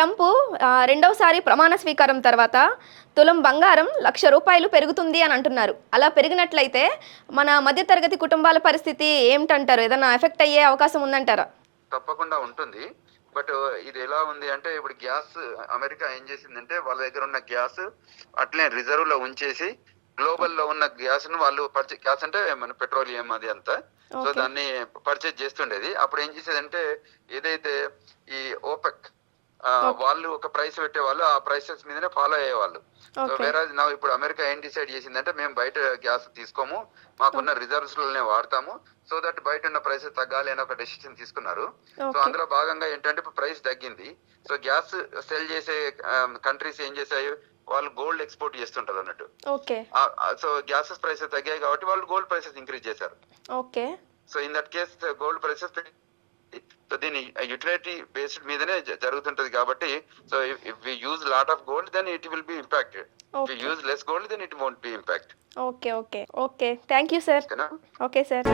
Trump రెండవసారి ప్రమాణ స్వీకారం తర్వాత తులం బంగారం లక్ష రూపాయలు పెరుగుతుంది అని అంటున్నారు. అలా పెరిగినట్లయితే మన మధ్యతరగతి కుటుంబాల పరిస్థితి ఏమిటంటారు? ఏదైనా ఎఫెక్ట్ అయ్యే అవకాశం ఉందంటారా? తప్పకుండా ఉంటుంది. బట్ ఇది ఎలా ఉంది అంటే ఇప్పుడు గ్యాస్ అమెరికా ఏం చేసిందంటే వాళ్ళ దగ్గర ఉన్న గ్యాస్ అట్లే రిజర్వ్లో ఉంచేసి గ్లోబల్లో ఉన్న గ్యాస్ను వాళ్ళు పర్చేస్ గ్యాస్ అంటే మన పెట్రోలియం అది అంతా. సో దాన్ని పర్చేజ్ చేస్తుండేది. అప్పుడు ఏం చేసేదంటే ఏదైతే. వాళ్ళు ఒక ప్రైస్ పెట్టేవాళ్ళు ఆ ప్రైసెస్ మీదనే ఫాలో అయ్యేవాళ్ళు. సో వేరే నా ఇప్పుడు అమెరికా ఏం డిసైడ్ చేసిందంటే మేము బయట గ్యాస్ తీసుకోము మాకున్న రిజర్వ్స్లోనే వాడతాము సో దట్ బయట ఉన్న ప్రైసెస్ తగ్గాలి అని ఒక డెసిషన్ తీసుకున్నారు. సో అందులో భాగంగా ఏంటంటే ఇప్పుడు ప్రైస్ తగ్గింది. సో గ్యాస్ సెల్ చేసే కంట్రీస్ ఏం చేశాయి? వాళ్ళు గోల్డ్ ఎక్స్పోర్ట్ చేస్తుంటారు అన్నట్టు. సో గ్యాసెస్ ప్రైసెస్ తగ్గాయి కాబట్టి వాళ్ళు గోల్డ్ ప్రైసెస్ ఇంక్రీజ్ చేశారు. Okay. So in that case gold prices so దీని యూటిలిటీ బేస్డ్ మీదనే జరుగుతుంటది కాబట్టి so if we use lot of gold then it will be impacted if use less gold then it won't be impact okay okay okay thank you sir okay sir